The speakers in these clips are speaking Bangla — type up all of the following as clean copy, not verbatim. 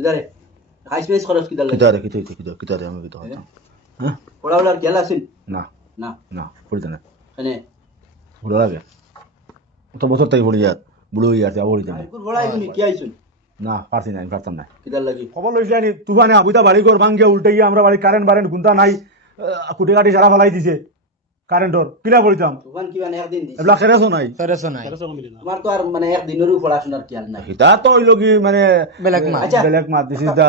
কিদারে খাইছ পেছ খরচ কিদার লাগে কিতারে আমি কিতা হতাম পড়াওলার খেয়াল আছিল না না না পড়িতে না মানে ভালো লাগে তো বছর তাই পড়ি আর বুড়ো ইয়ার যা পড়িতে না আইকুর পড়াই তুমি কি আইছুন না পারছি না আমি পারতাম না কিদার লাগি খবর লইছি আনি তুফানে আবুতা বাড়ি ঘর ভাঙ্গিয়া উল্টে গিয়ে আমরা বাড়ি কারেন্ট গুন্তা নাই কুটি কাটি সারা ফেলাই দিছে কারেন্টর কিলা পড়িতাম তুফান কি মানে একদিন দিছে এগুলা খেরেছো নাই তোমার তো আর মানে একদিনেরও পড়াশোনার খেয়াল নাই এটা তো হইল কি মানে আচ্ছা black mark this is the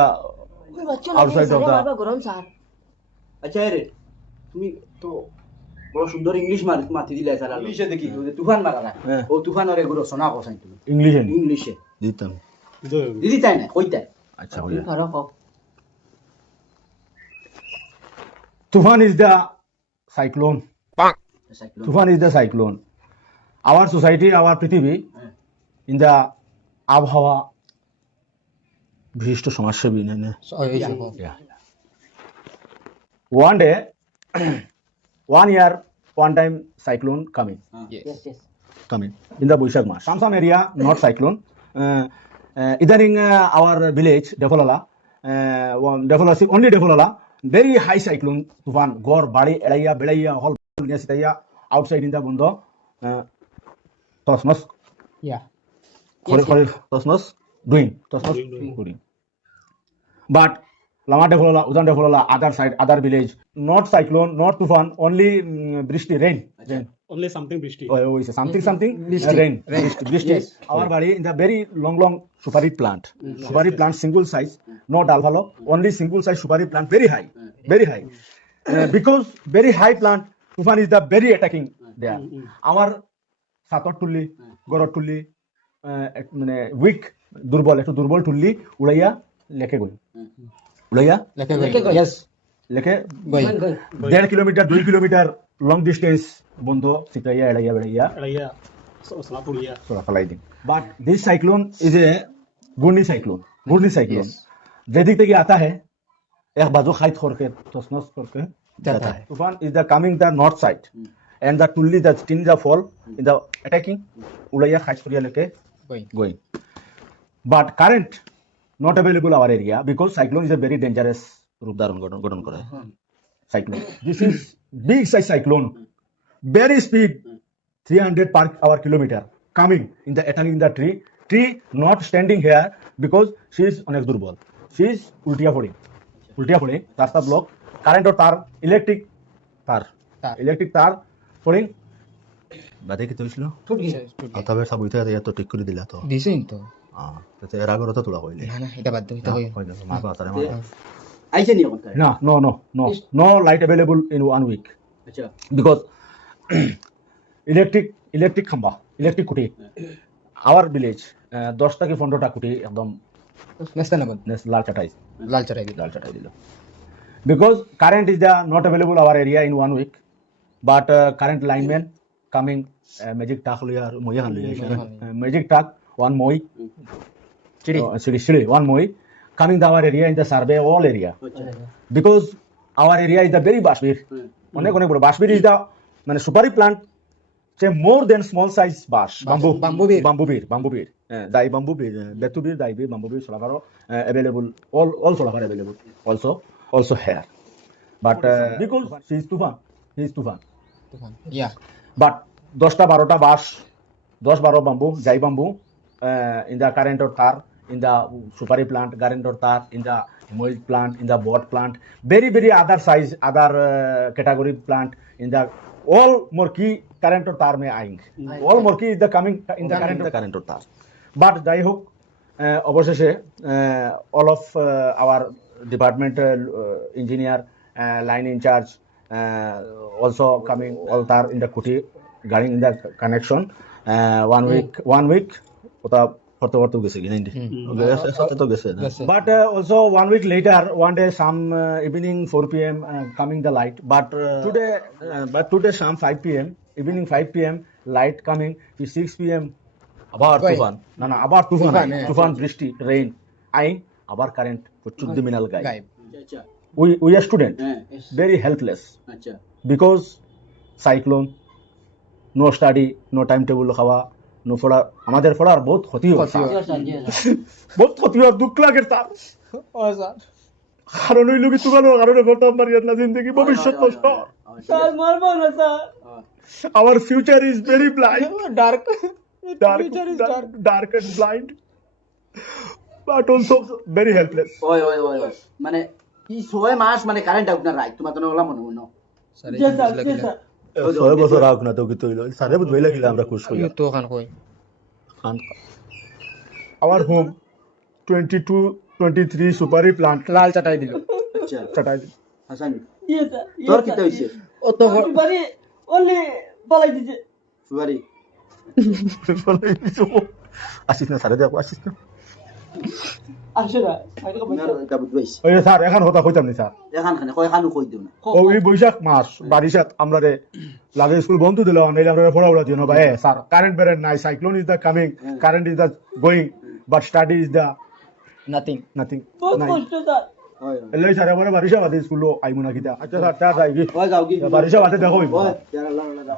outside of the আচ্ছা রে তুমি তো বড় সুন্দর ইংলিশ মাতি দিলে স্যার ইংলিশে দেখি তুফান মারা না ও তুফান ওরে গুলো শোনা কোসাই তুমি ইংলিশে দিতাম দিদি তাই না কইতাই আচ্ছা হইয়া ধরো কও Tufan is the cyclone. Cyclone Tufan is the cyclone. Our society, our পৃথিবী in the আবহাওয়া বিশিষ্ট সমাজসেবী one day one year one time cyclone coming in the Boishak Mas some area not cyclone idaring our village Defolala only Defolala very high cyclone Tufan gor badi edaiya bedaiya whole sitaiya outside in the bundo tosmos tosmos doing but Lama Defolala Udan Defolala other side other village not cyclone not Tufan only brishti rain Only something Brishti. oh is something rain brishti our body in the very long supari plant single size no dalvalo only single size supari plant very high because very high plant Tufan is the very attacking there our sator tulli goror tulli মানে weak দুর্বল একটু দুর্বল tulli উড়াইয়া লেখে গই উড়াইয়া লেখে গই 1.5 কিলোমিটার 2 কিলোমিটার লং ডিস্টেন্স বন্ধ সিটাইয়া এড়াইয়া বেড়াইয়া Alaya, Salapuria. সোলা ফেলাই দিন but this cyclone is a ঘূর্ণি সাইক্লোন যেদিক থেকে आता है एक बाजू खाई छोड़ के तसनस करके जाता है तूफान is the coming the north side and the टुल्ली द स्टिन the fall in the attacking उड़ाइया खाई छोड़िया लेके going but current not available our area because cyclone is a very dangerous रूप धारण गठन करे cyclone this is big size cyclone very speed 300 per hour kilometer coming in the attacking the tree not standing here because she is অনেক দুর্বল she is উল্টিয়া পড়ে রাস্তা ব্লক কারেন্ট ও তার ইলেকট্রিক তার পড়ে বাদে কি হইছিল তবে সব উঠে এত ঠিক করে দিলা তো দিছেন তো তো এর আগে তো তোলা হইলে না এটা বাদ দাও এটা হইলো মা বাতারে আইছে নি কোন no light available in 1 week আচ্ছা because electric khamba electric খুঁটি our village 10 থেকে 15টা খুঁটি একদম লাল চাটাই দিল because current is the not available our area in 1 week but current lineman coming magic truck liyar moya han magic truck one moi chiri one moi coming to our area in the survey all area because our area is the very bashbir অনেক বড় bashbir is the মানে সুপারি plant say more than small size bash bamboo beer dai bamboo beer betu beer dai beer bamboo beer solafaro available all solafaro available also here but because he is tufan but 10টা 12টা bash 10-12 bamboo jai bamboo in the current or tar in the supari plant current or tar in the moil plant in the board plant very other size other category plant in the all more key current or tar mein aayenge all more key is the coming in the current or tar but jai hok অবশেষে all of our department engineer line in charge also coming all tar in the kuti guarding in the connection 1 week ওটা ফটো গেছে তো গেছে but also 1 week later one day some evening 4 pm coming the light but today some 5 pm evening 5 pm light coming 6 pm আবার তুফান বৃষ্টি rain আইন আবার কারেন্ট 14 মিনাল গায়েব আচ্ছা we are student very helpless আচ্ছা because cyclone no study no timetable খাওয়া নো ফোড়া আমাদের ফোড়ার বহুত ক্ষতি হচ্ছে বহুত ক্ষতি হয় দুঃখ লাগে তার কারণ ওই লোক তুগানো কারণে করতাম পারি না জিন্দগি ভবিষ্যৎ নষ্ট our future is very blind dark and blind but also very helpless ওই মানে কি 6 মাস মানে কারেন্ট আউট না রাইট তোমার তো ওলা মনে মনে ছয় বছর আগ না তো কি তৈল সারে বুঝ হইলা কিলা আমরা খুশ হই তো খান কই খান our home 22 23 সুপারি প্লান্ট লাল চাটাই দিল আচ্ছা চাটাই হাসান তোর কি হইছে ও তো সুবারি আসিস না সারে দেখো আসিস না এটা বুঝবাইছ ওই স্যার এখন কথা কইতাম নি স্যার এখানখানে কয় খানু কই দিও না ও এই বৈশাখ মাস বারিশাত আমরা রে লাগে স্কুল বন্ধ দিল নাইলে আমরা পড়াউলা দিও না ভাই স্যার কারেন্ট বেরেন্ট নাই cyclone is the coming current is the going but study is the nothing nothing ওই এলাই স্যার আমরা বারিশা বাদে স্কুল আইমু না কিতা আচ্ছা স্যার তা যাই ওই যাও কি বারিশা বাদে দেখো ওই যারা লাগা